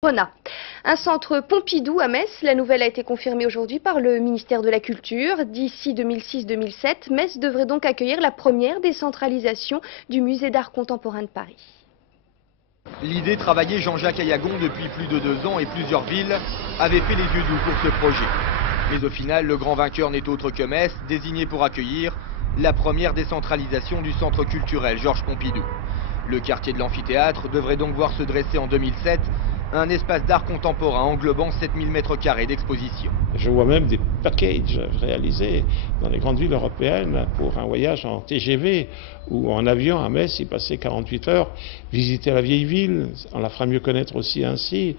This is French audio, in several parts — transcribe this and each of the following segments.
Rona. Un centre Pompidou à Metz. La nouvelle a été confirmée aujourd'hui par le ministère de la Culture. D'ici 2006-2007, Metz devrait donc accueillir la première décentralisation du musée d'art contemporain de Paris. L'idée travaillait Jean-Jacques Ayagon depuis plus de 2 ans et plusieurs villes avaient fait les yeux doux pour ce projet. Mais au final, le grand vainqueur n'est autre que Metz, désigné pour accueillir la première décentralisation du centre culturel Georges Pompidou. Le quartier de l'amphithéâtre devrait donc voir se dresser en 2007 un espace d'art contemporain englobant 7000 m² d'exposition. Je vois même des packages réalisés dans les grandes villes européennes pour un voyage en TGV ou en avion à Metz, y passer 48 heures, visiter la vieille ville, on la fera mieux connaître aussi ainsi,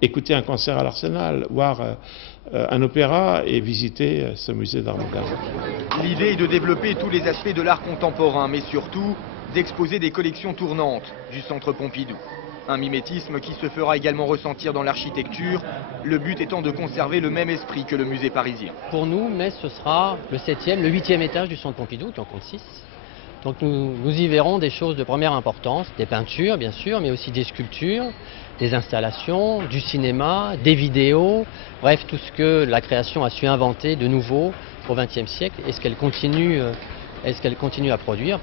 écouter un concert à l'Arsenal, voir un opéra et visiter ce musée d'art moderne. L'idée est de développer tous les aspects de l'art contemporain, mais surtout d'exposer des collections tournantes du centre Pompidou. Un mimétisme qui se fera également ressentir dans l'architecture, le but étant de conserver le même esprit que le musée parisien. Pour nous, Metz, ce sera le 7e, le 8e étage du centre Pompidou, qui en compte 6. Donc nous y verrons des choses de première importance, des peintures bien sûr, mais aussi des sculptures, des installations, du cinéma, des vidéos, bref, tout ce que la création a su inventer de nouveau au XXe siècle et ce qu'elle continue à produire.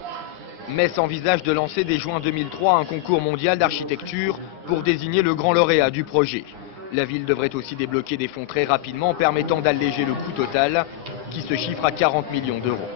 Metz envisage de lancer dès juin 2003 un concours mondial d'architecture pour désigner le grand lauréat du projet. La ville devrait aussi débloquer des fonds très rapidement permettant d'alléger le coût total qui se chiffre à 40 millions d'euros.